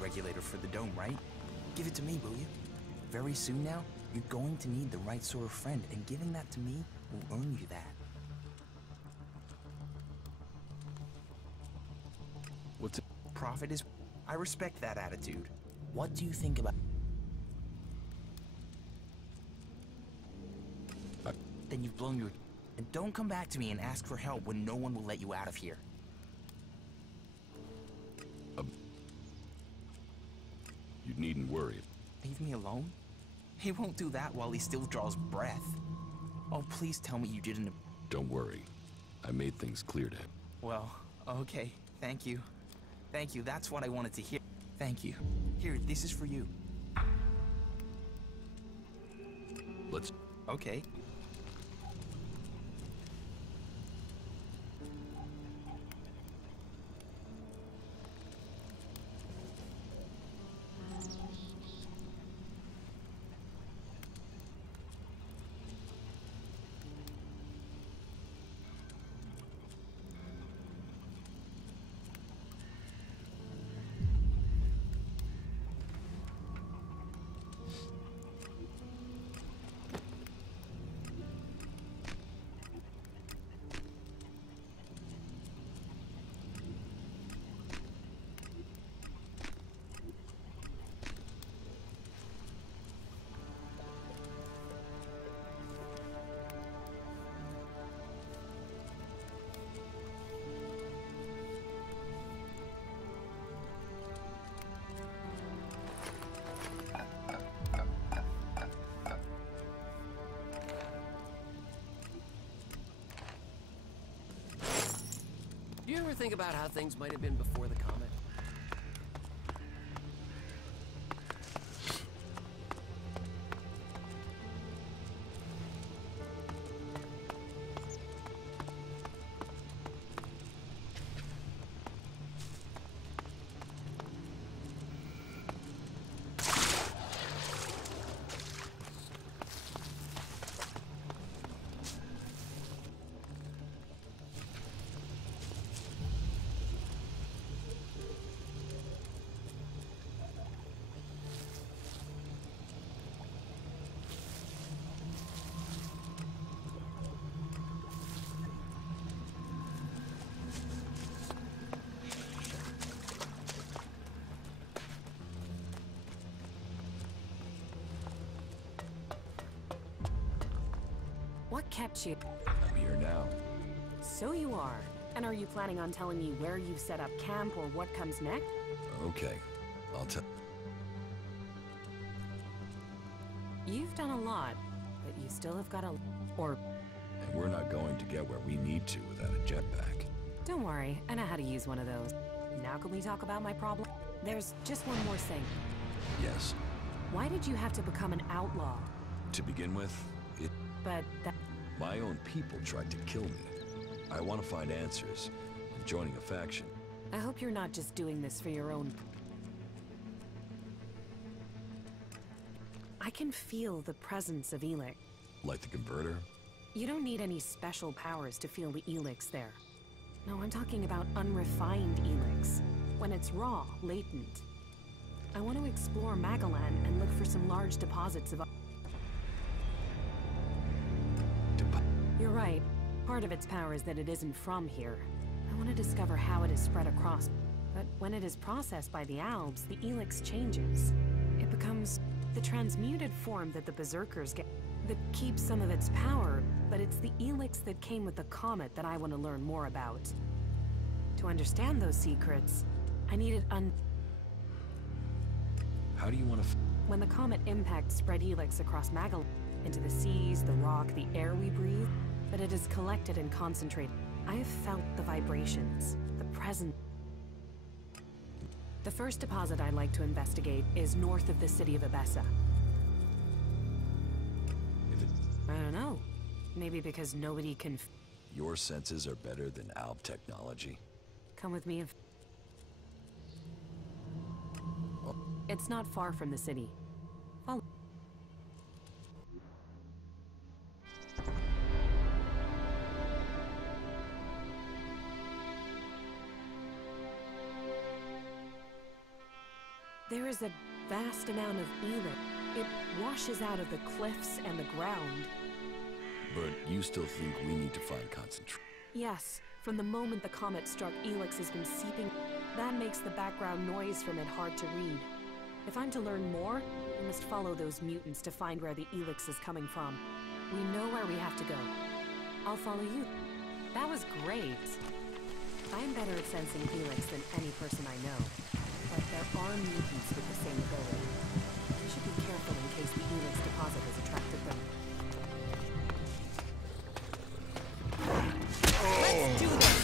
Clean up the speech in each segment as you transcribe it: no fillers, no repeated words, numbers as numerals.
Regulator for the dome, right? Give it to me, will you? Very soon now, you're going to need the right sort of friend, and giving that to me will earn you that. What's it? Profit is... I respect that attitude. What do you think about... Then you've blown your... And don't come back to me and ask for help when no one will let you out of here. You needn't worry. Leave me alone? He won't do that while he still draws breath. Oh, please tell me you didn't... Don't worry. I made things clear to him. Well, okay. Thank you. Thank you. That's what I wanted to hear. Thank you. Here, this is for you. Let's... Okay. Do you ever think about how things might have been before the comet? What kept you? I'm here now. So you are. And are you planning on telling me where you've set up camp or what comes next? Okay. I'll tell... You've done a lot, but you still have got a... or... And we're not going to get where we need to without a jetpack. Don't worry, I know how to use one of those. Now can we talk about my problem? There's just one more thing. Yes. Why did you have to become an outlaw? To begin with, But that... my own people tried to kill me. I want to find answers. I'm joining a faction. I hope you're not just doing this for your own... I can feel the presence of ELEX. Like the converter? You don't need any special powers to feel the ELEX there. No, I'm talking about unrefined ELEX. When it's raw, latent. I want to explore Magalan and look for some large deposits of... You're right. Part of its power is that it isn't from here. I want to discover how it is spread across. But when it is processed by the Albs, the ELEX changes. It comes the transmuted form that the Berserkers get that keeps some of its power, but it's the ELEX that came with the comet that I want to learn more about. To understand those secrets, I needed How do you want to... When the comet impact spread ELEX across Magellan, into the seas, the rock, the air we breathe, but it is collected and concentrated. I have felt the vibrations, the presence. The first deposit I'd like to investigate is north of the city of Abessa. I don't know. Maybe because nobody can... Your senses are better than Alb technology. Come with me if... It's not far from the city. Follow. There is a vast amount of ELEX. It washes out of the cliffs and the ground. But you still think we need to find concentration? Yes, from the moment the comet struck, ELEX has been seeping. That makes the background noise from it hard to read. If I'm to learn more, we must follow those mutants to find where the ELEX is coming from. We know where we have to go. I'll follow you. That was great. I'm better at sensing ELEX than any person I know. But there are mutants with the same ability. We should be careful in case the ELEX deposit has attracted them. Let's do this!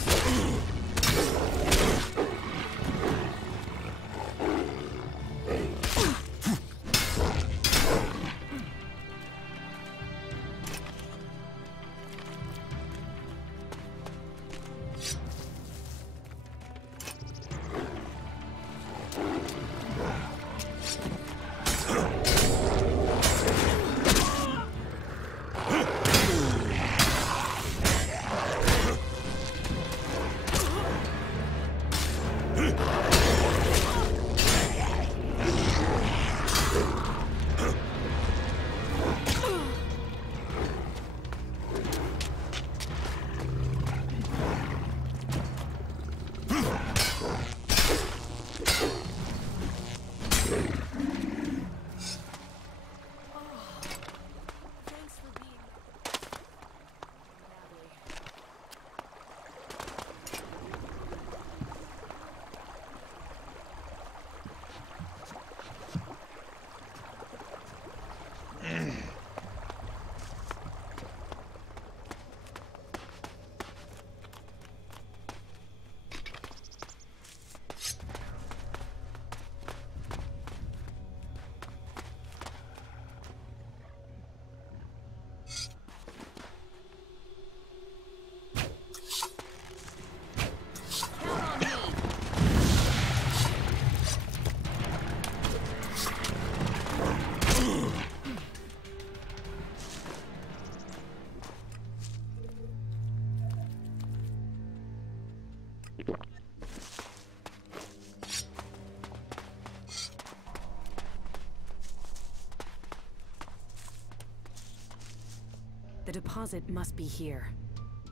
The deposit must be here.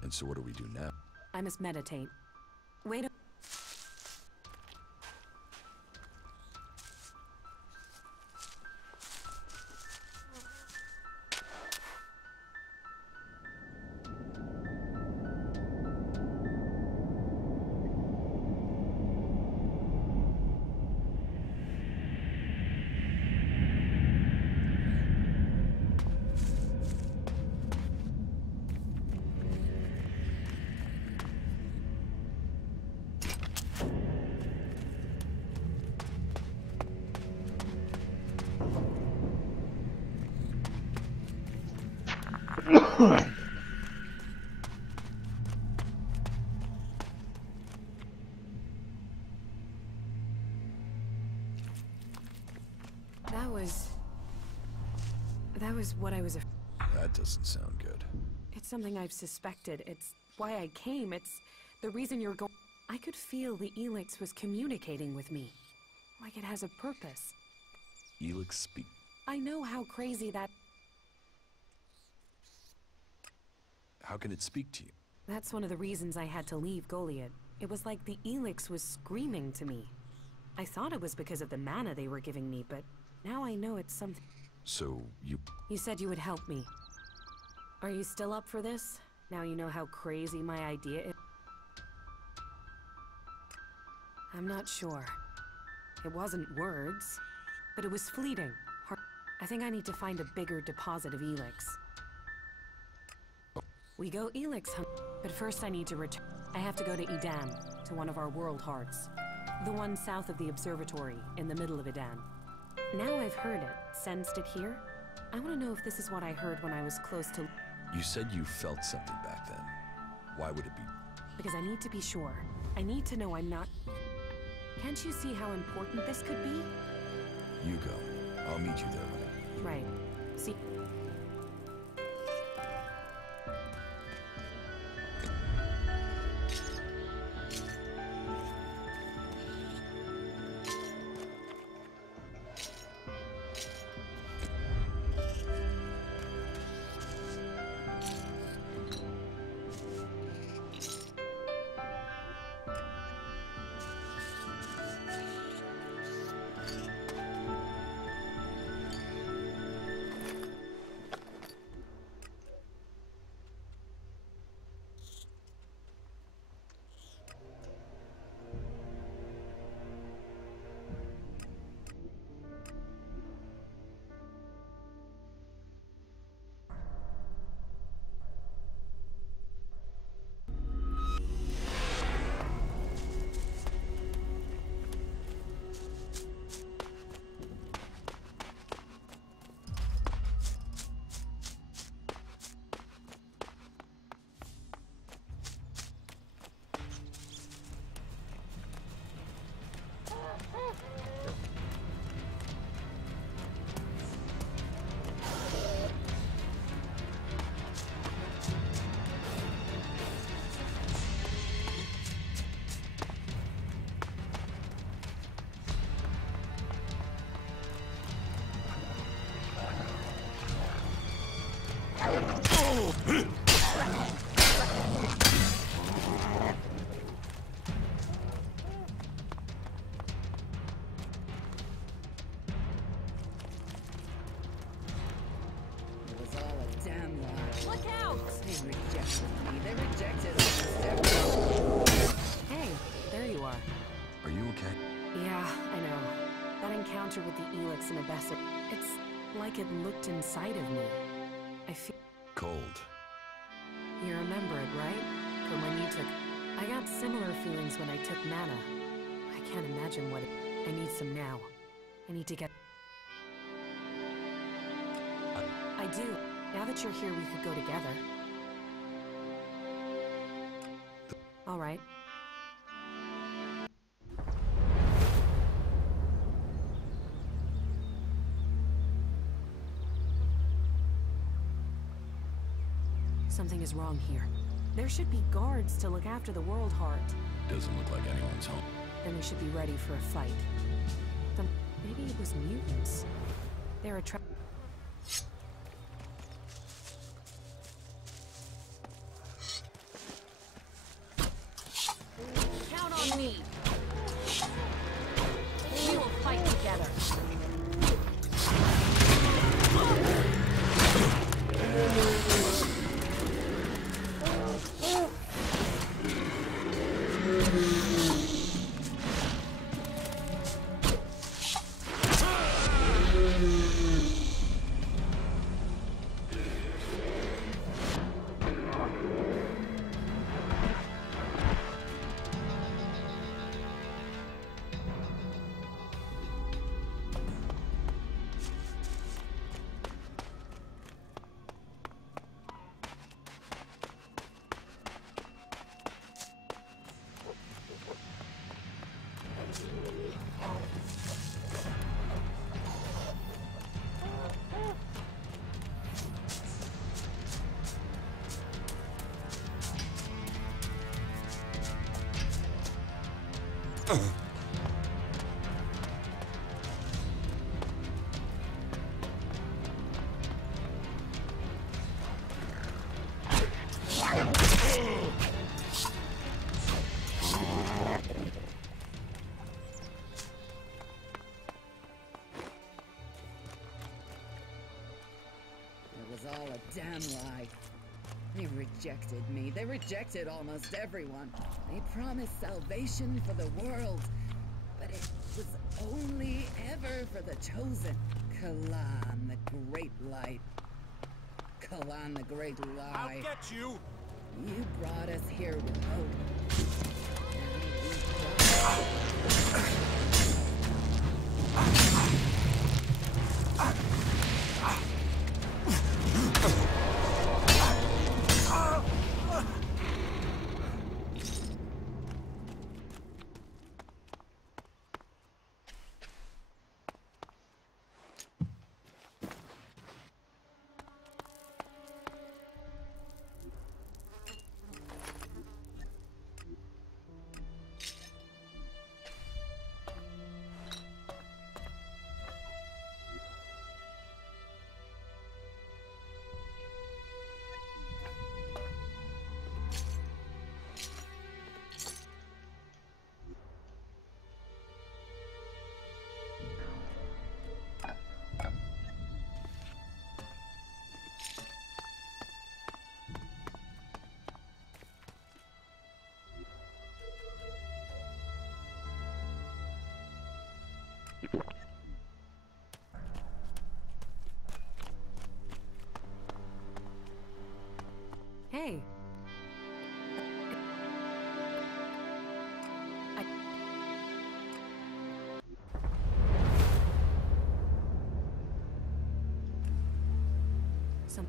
And so what do we do now? I must meditate. Wait a... That was what I was afraid. That doesn't sound good. It's something I've suspected. It's why I came. It's the reason you're going. I could feel the ELEX was communicating with me. Like it has a purpose. ELEX speak. I know how crazy that... How can it speak to you? That's one of the reasons I had to leave Goliath. It was like the ELEX was screaming to me. I thought it was because of the mana they were giving me, but Now I know it's something. So, you... You said you would help me. Are you still up for this? Now you know how crazy my idea is? I'm not sure. It wasn't words, but it was fleeting. I think I need to find a bigger deposit of ELEX. We go ELEX hunt, but first I need to return. I have to go to Edan, to one of our world hearts. The one south of the observatory, in the middle of Edan. Now I've heard it, sensed it here. I want to know if this is what I heard when I was close to... You said you felt something back then. Why would it be? Because I need to be sure. I need to know I'm not... Can't you see how important this could be? You go. I'll meet you there. Right. See... Look out! They rejected me. They rejected us. Hey, there you are. Are you okay? Yeah, I know. That encounter with the ELEX in Abessa, it's like it looked inside of me. I feel... Cold. You remember it, right? From when you took... I got similar feelings when I took mana. I can't imagine what it... I need some now. I need to get... I do. Now that you're here, we could go together. All right. Something is wrong here. There should be guards to look after the World Heart. Doesn't look like anyone's home. Then we should be ready for a fight. Maybe it was mutants. They're Count on me! We will fight together. damn lie. They rejected me. They rejected almost everyone. They promised salvation for the world. But it was only ever for the chosen. Kalan, the great light. Kalan, the great lie. I'll get you! You brought us here with hope. Hey. Some...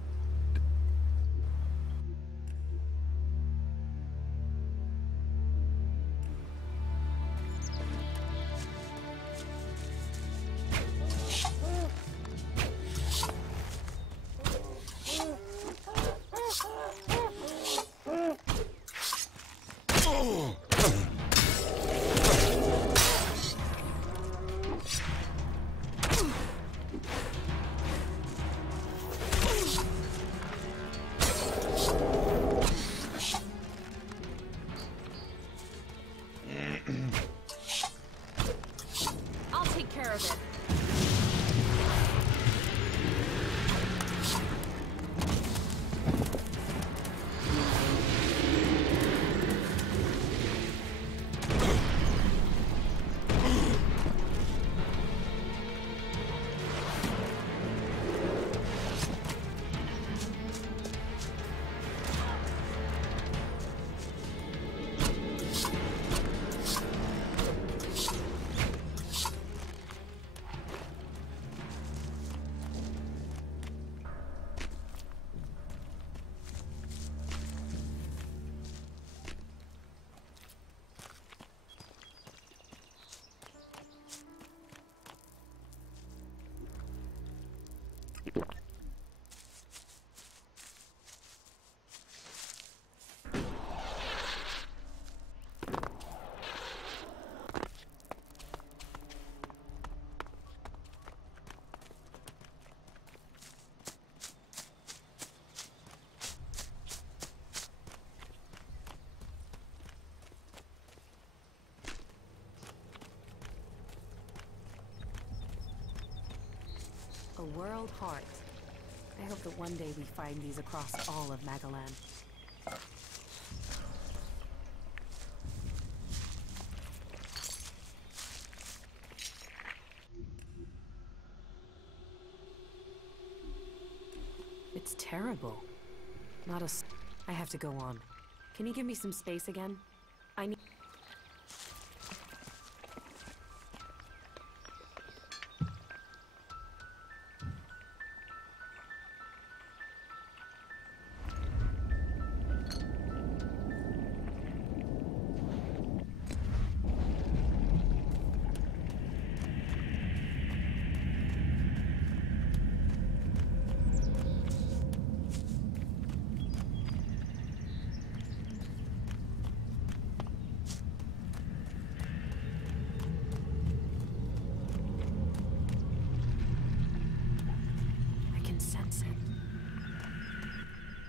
I'll take care of it. A world heart. I hope that one day we find these across all of Magalan. It's terrible. Not a... I have to go on. Can you give me some space again? I need...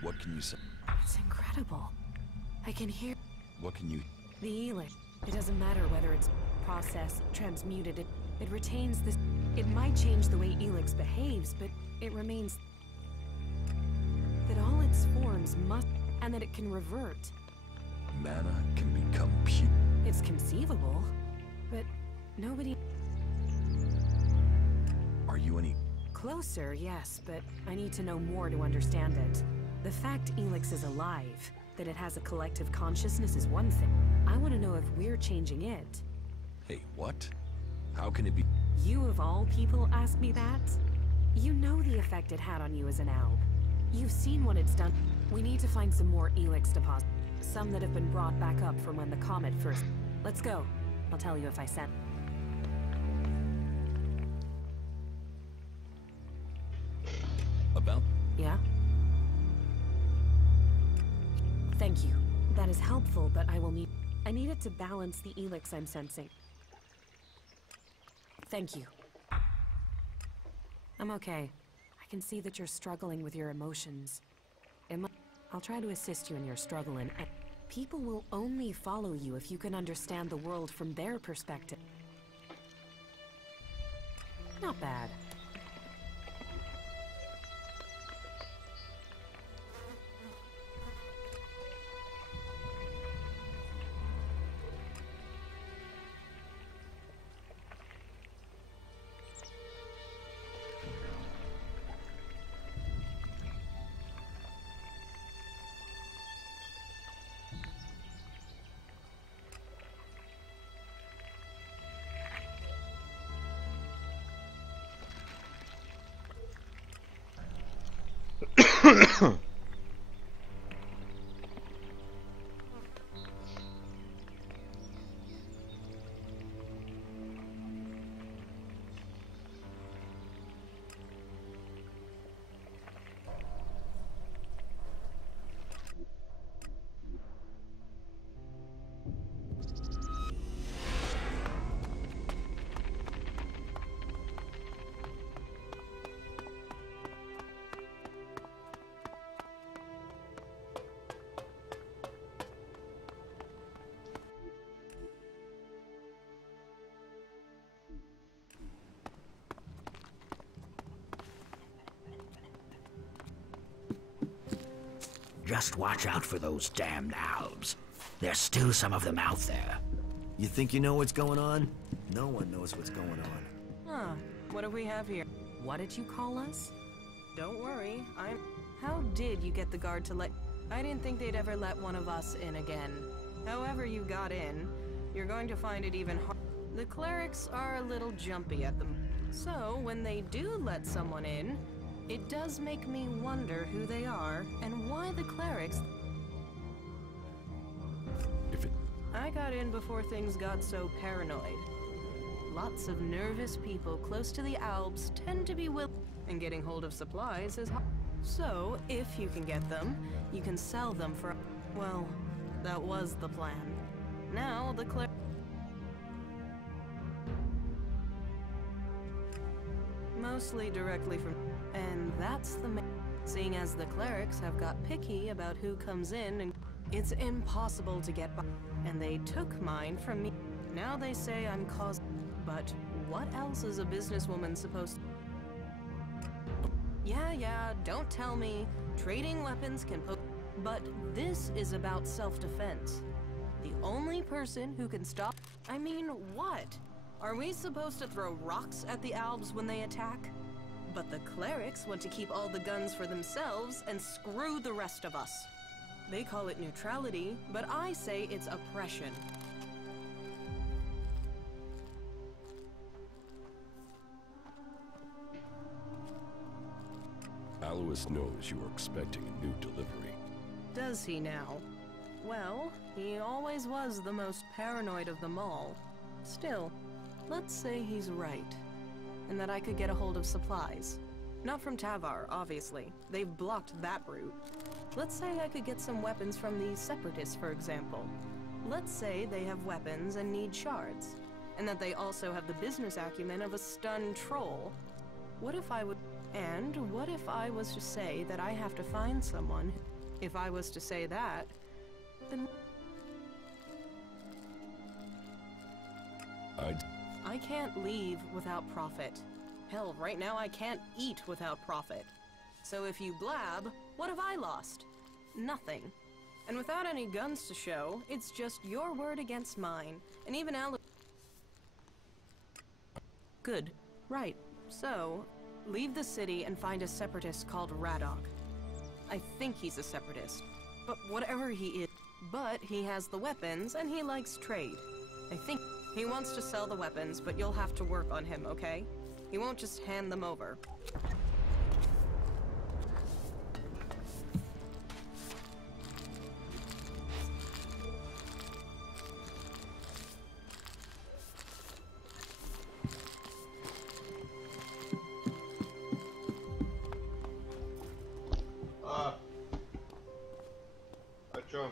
What can you say? It's incredible. I can hear... What can you... The ELEX. It doesn't matter whether it's processed, transmuted, it retains this... It might change the way ELEX behaves, but it remains... That all its forms must... and that it can revert. Mana can become pure. It's conceivable, but nobody... Are you any... Closer, yes, but I need to know more to understand it. The fact ELEX is alive, that it has a collective consciousness is one thing. I want to know if we're changing it. Hey, what? How can it be... You of all people ask me that? You know the effect it had on you as an alb. You've seen what it's done. We need to find some more ELEX deposits. Some that have been brought back up from when the comet first... Let's go. I'll tell you if I sent... About? Yeah? Thank you. That is helpful, but I will need... I need it to balance the ELEX I'm sensing. Thank you. I'm okay. I can see that you're struggling with your emotions. I'll try to assist you in your struggle, and people will only follow you if you can understand the world from their perspective. Not bad. Just watch out for those damned albs. There's still some of them out there. You think you know what's going on? No one knows what's going on. Huh. What do we have here? What did you call us? Don't worry, How did you get the guard to let... I didn't think they'd ever let one of us in again. However you got in, you're going to find it even hard. The clerics are a little jumpy at them. So, when they do let someone in, it does make me wonder who they are and why the clerics... I got in before things got so paranoid. Lots of nervous people close to the Albs tend to be and getting hold of supplies is hard. So, if you can get them, you can sell them for... Well, that was the plan. Now, the mostly directly from... And that's the main... Seeing as the clerics have got picky about who comes in, and it's impossible to get by. And they took mine from me. Now they say I'm causing... But what else is a businesswoman supposed to... Yeah, don't tell me. Trading weapons can but this is about self-defense. The only person who can stop... I mean, what? Are we supposed to throw rocks at the Albs when they attack? But the clerics want to keep all the guns for themselves and screw the rest of us. They call it neutrality, but I say it's oppression. Alois knows you are expecting a new delivery. Does he now? Well, he always was the most paranoid of them all. Still, let's say he's right, and that I could get a hold of supplies. Not from Tavar, obviously. They've blocked that route. Let's say I could get some weapons from the Separatists, for example. Let's say they have weapons and need shards, and that they also have the business acumen of a stunned troll. What if I would... And what if I was to say that I have to find someone? If I was to say that, then... I can't leave without profit. Hell, right now I can't eat without profit. So if you blab, What have I lost? Nothing. And without any guns to show, it's just your word against mine, and even Al— Good. Right. So, leave the city and find a separatist called Radog. I think he's a separatist, but whatever he is. But he has the weapons, and he likes trade. I think he wants to sell the weapons, but you'll have to work on him, okay? He won't just hand them over. О чем?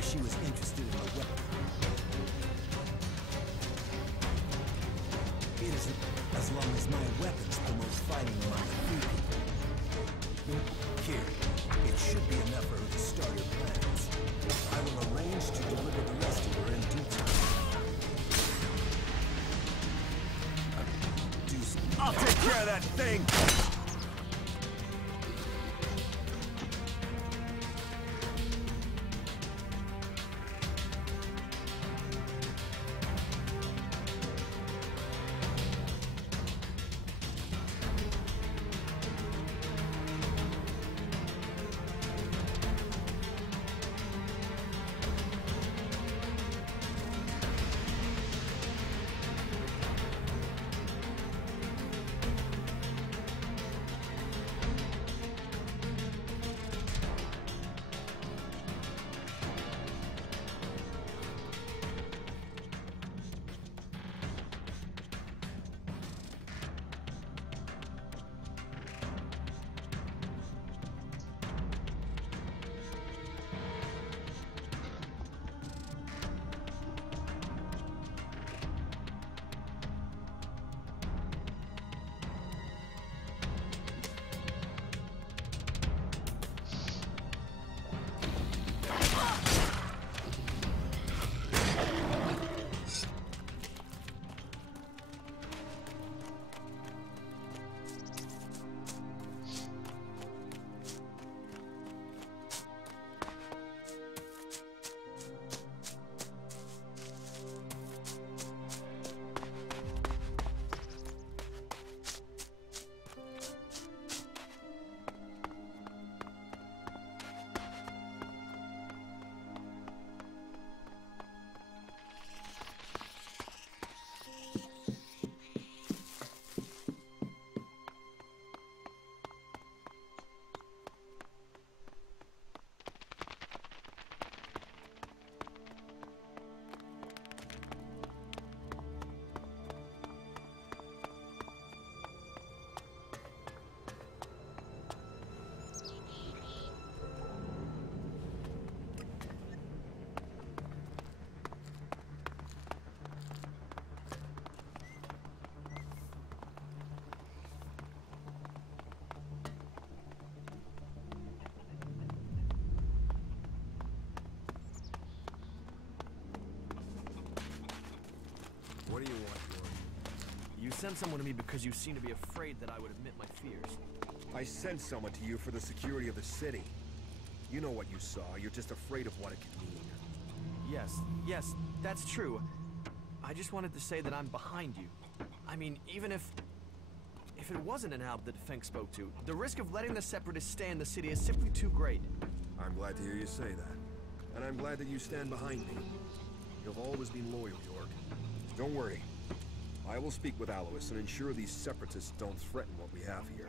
She was interested in the weapon. It isn't as long as my weapons promote fighting among the free people. Here, it should be enough for her to start her plans. I will arrange to deliver the rest of her in due time. I'll take care of that thing! sent someone to me because you seem to be afraid that I would admit my fears. I sent someone to you for the security of the city. You know what you saw. You're just afraid of what it could mean. Yes, that's true. I just wanted to say that I'm behind you. I mean, even if it wasn't an Alb that Feng spoke to, the risk of letting the Separatists stay in the city is simply too great. I'm glad to hear you say that. And I'm glad that you stand behind me. You've always been loyal, York. Don't worry. I will speak with Alois and ensure these Separatists don't threaten what we have here.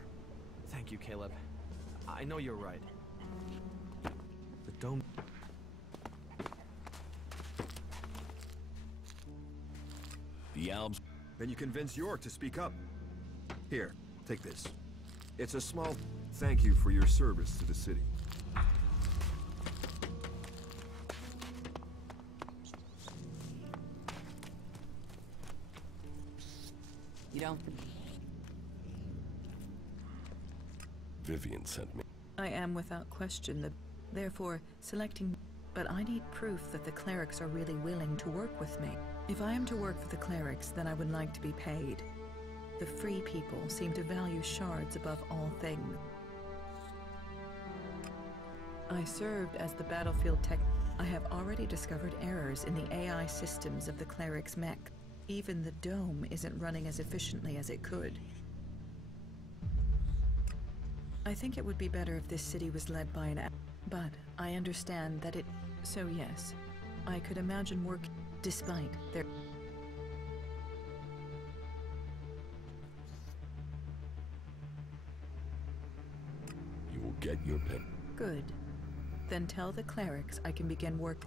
Thank you, Caleb. I know you're right. But don't... The Albs... Then you convince York to speak up. Here, take this. It's a small thank you for your service to the city. You don't... Vivian sent me. I am without question therefore selecting, but I need proof that the clerics are really willing to work with me. If I am to work for the clerics, then I would like to be paid. The free people seem to value shards above all things. I served as the battlefield tech. I have already discovered errors in the AI systems of the clerics' mech. Even the dome isn't running as efficiently as it could. I think it would be better if this city was led by an... But I understand that it... So yes, I could imagine work despite their... You will get your pay. Good. Then tell the clerics I can begin work...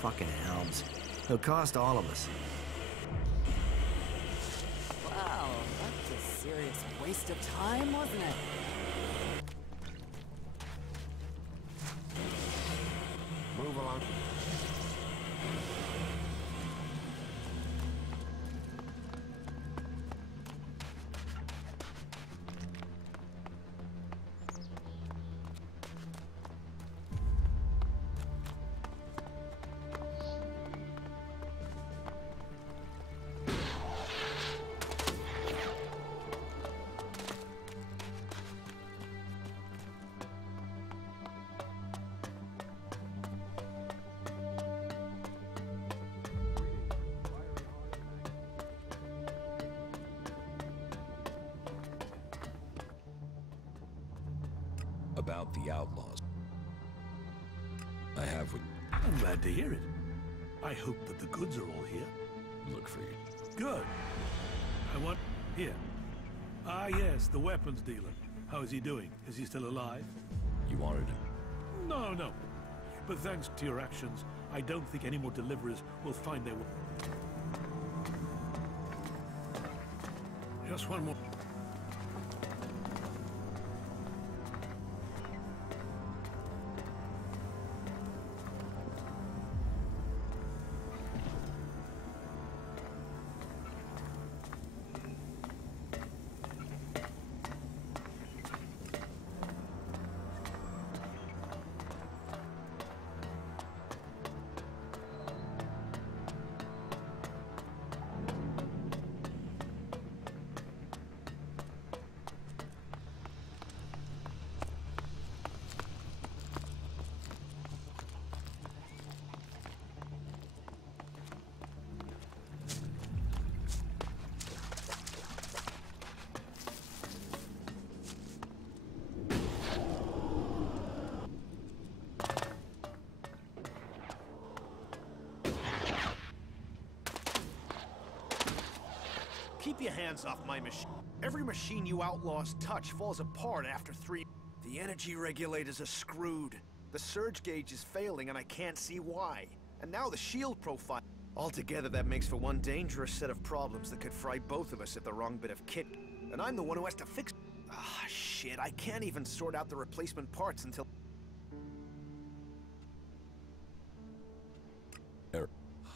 Fucking Helms. It'll cost all of us. Wow, that's a serious waste of time, wasn't it? Move along. About the outlaws. I have with... I'm glad to hear it. I hope that the goods are all here. Look for you. Good. I want... Here. Ah, yes, the weapons dealer. How is he doing? Is he still alive? You wanted him? No. But thanks to your actions, I don't think any more deliverers will find their way. Just one more. Keep your hands off my machine. Every machine you outlaws touch falls apart after 3... The energy regulators are screwed. The surge gauge is failing and I can't see why. And now the shield profile. Altogether, that makes for one dangerous set of problems that could fry both of us at the wrong bit of kit. And I'm the one who has to fix... Ah, shit, I can't even sort out the replacement parts until...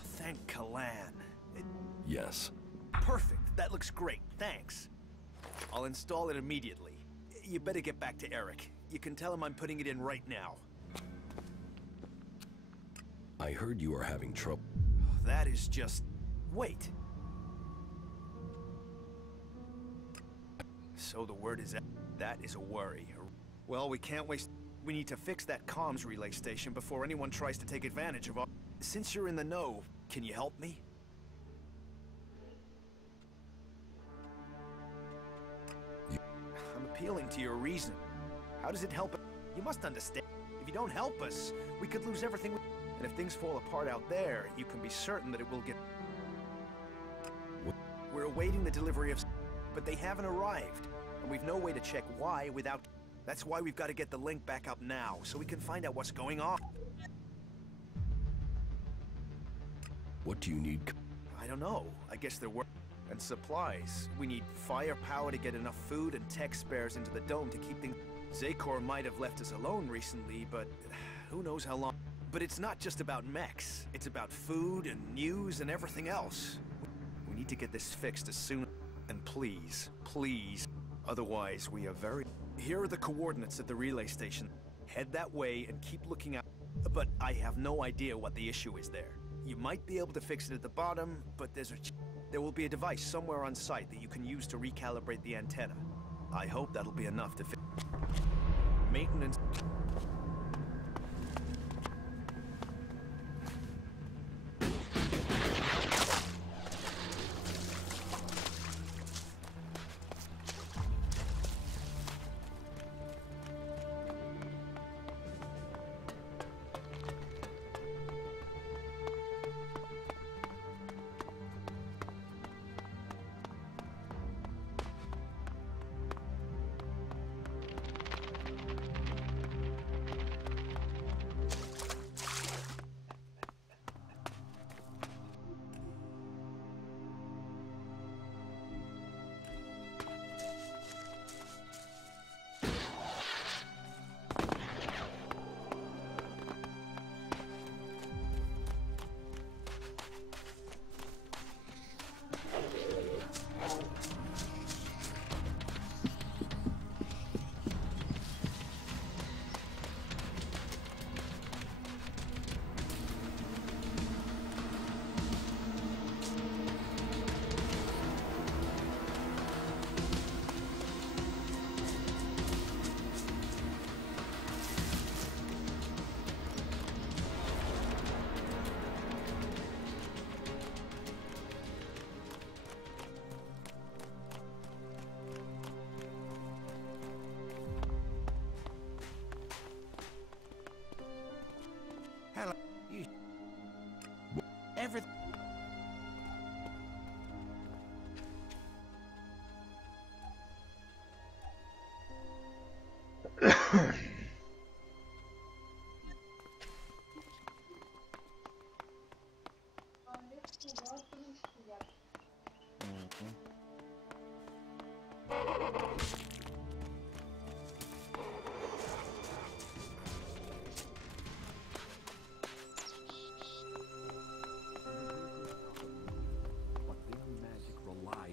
Thank Kalan. Yes. Perfect. That looks great. Thanks. I'll install it immediately. You better get back to Eric. You can tell him I'm putting it in right now. I heard you are having trouble. that is just... Wait. So the word is that is a worry. Well, we can't waste... We need to fix that comms relay station before anyone tries to take advantage of our... Since you're in the know, can you help me? I'm appealing to your reason. How does it help? You must understand. If you don't help us, we could lose everything. And if things fall apart out there, you can be certain that it will get... We're awaiting the delivery of... But they haven't arrived. And we've no way to check why without... That's why we've got to get the link back up now, so we can find out what's going on. What do you need? I don't know. I guess there were... And supplies. We need firepower to get enough food and tech spares into the dome to keep things... Zakor might have left us alone recently, but who knows how long... But it's not just about mechs. It's about food and news and everything else. We need to get this fixed as soon... And please, please. Otherwise, we are very... Here are the coordinates at the relay station. Head that way and keep looking out. But I have no idea what the issue is there. You might be able to fix it at the bottom, but there will be a device somewhere on site that you can use to recalibrate the antenna. I hope that'll be enough to fix... Maintenance... Hello. You... Everything...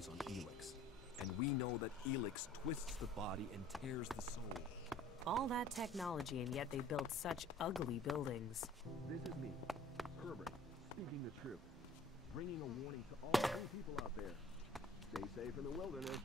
On ELEX, and we know that ELEX twists the body and tears the soul. All that technology, and yet they built such ugly buildings. This is me, Herbert, speaking the truth, bringing a warning to all you people out there. Stay safe in the wilderness.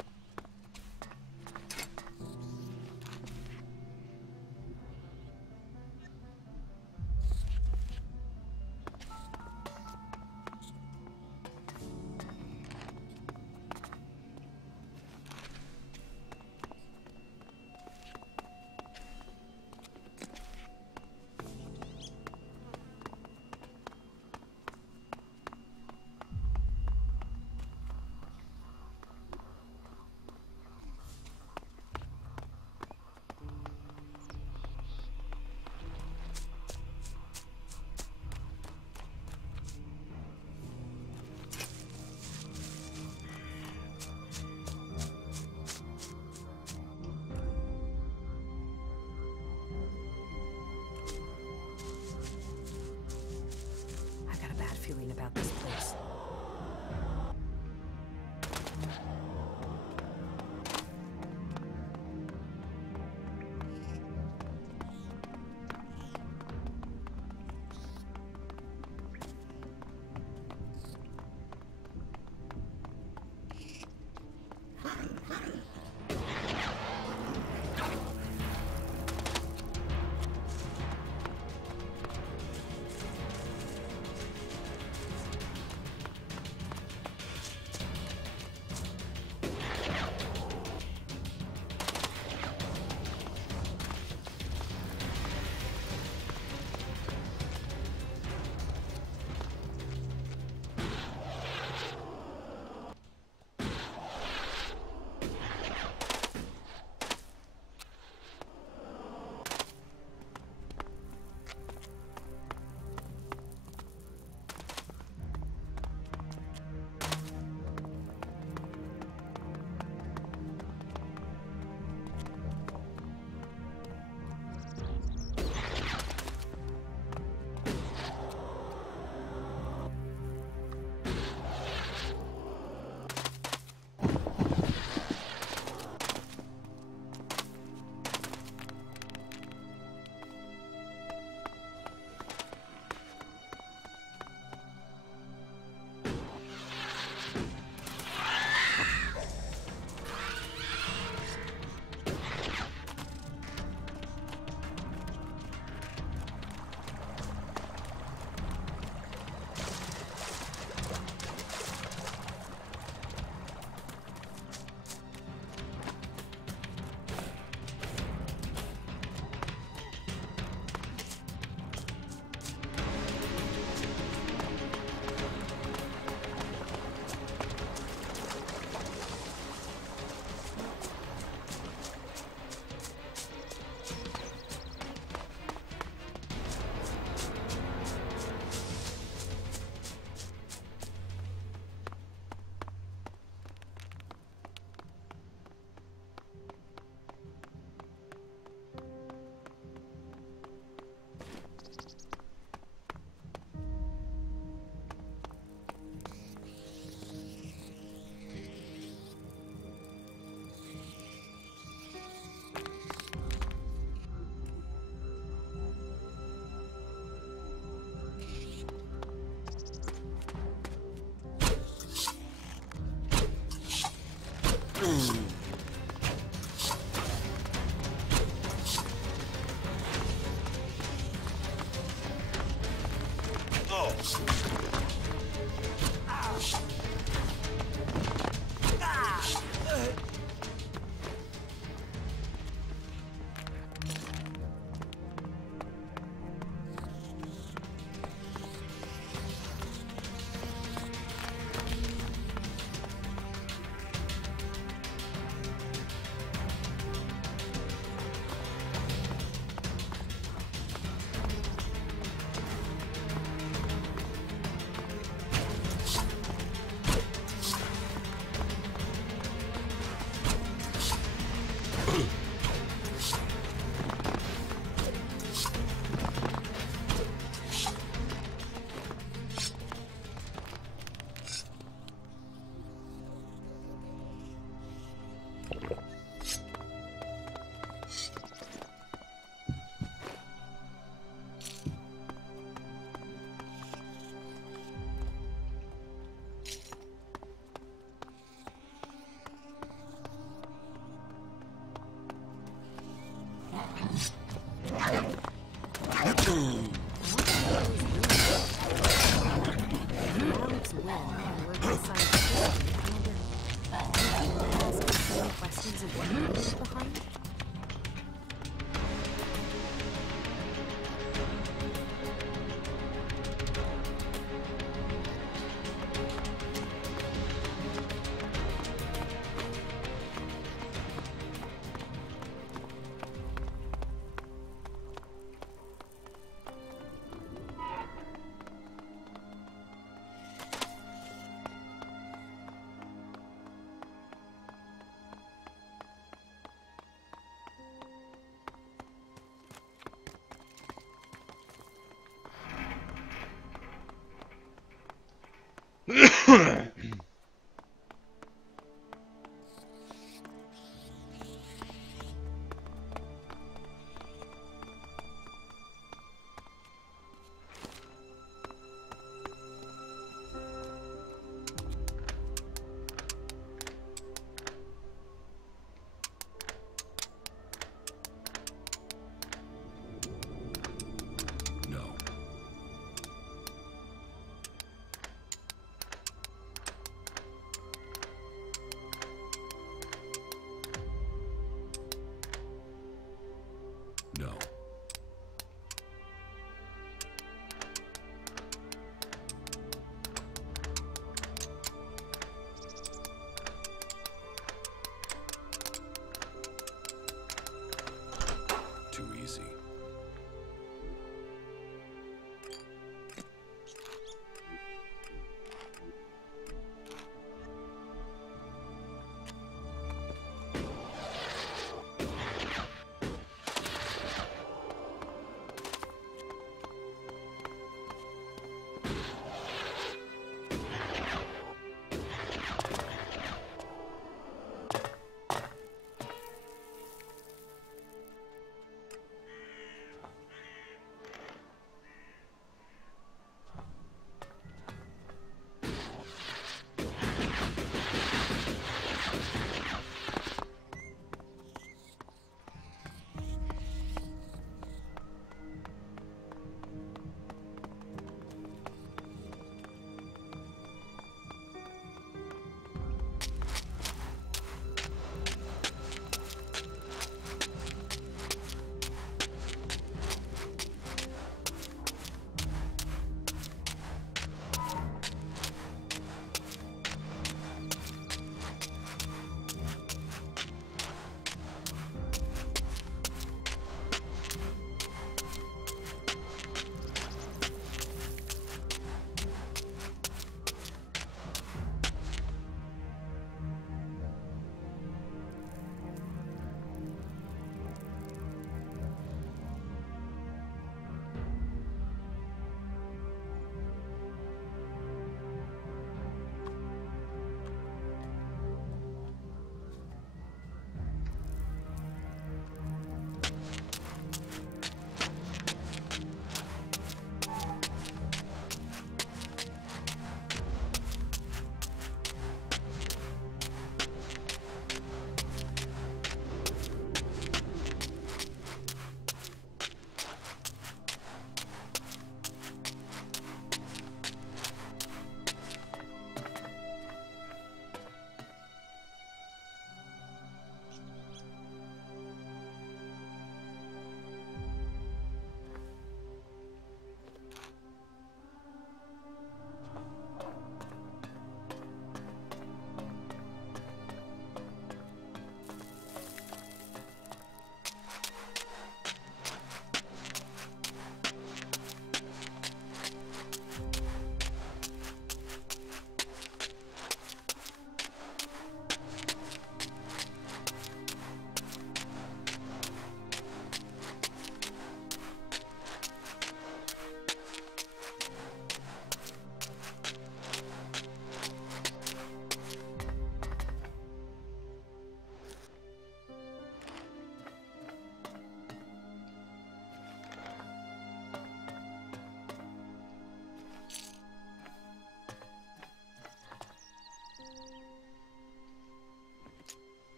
Feeling about this place.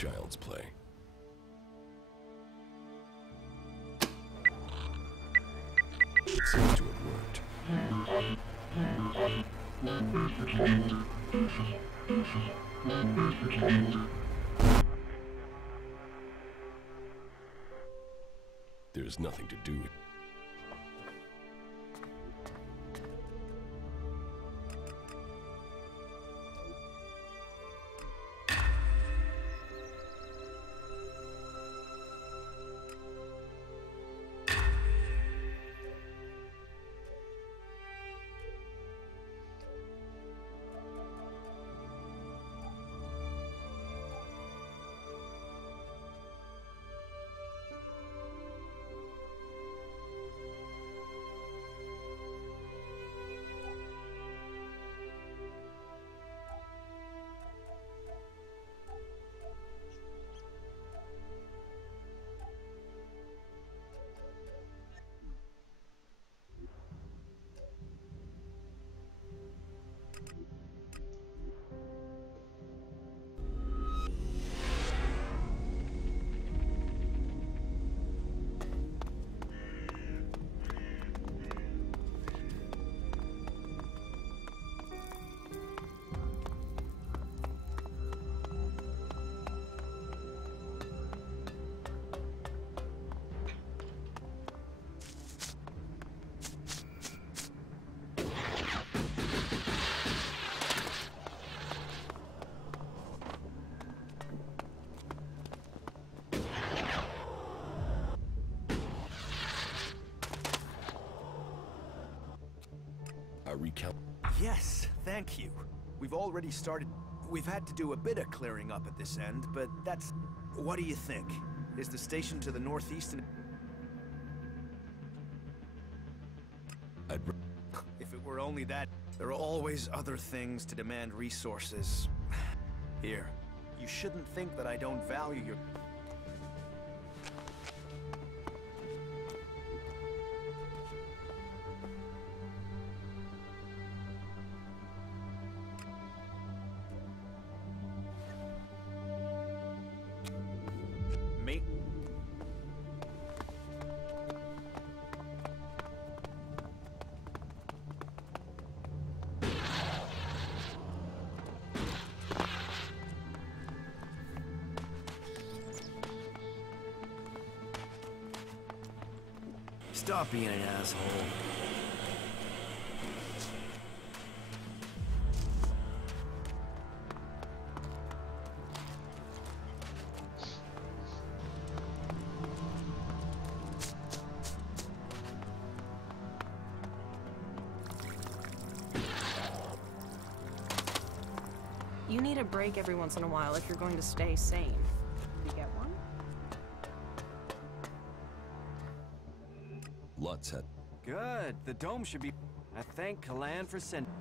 child's play. It seems to have worked. There's nothing to do. Recount. Yes, thank you. We've already started. We've had to do a bit of clearing up at this end, but that's... What do you think? Is the station to the northeast and... If it were only that, there are always other things to demand resources. Here, you shouldn't think that I don't value your... Stop being an asshole. You need a break every once in a while if you're going to stay sane. You get one? Lutz had... Good. The dome should be... I thank Kalan for sending...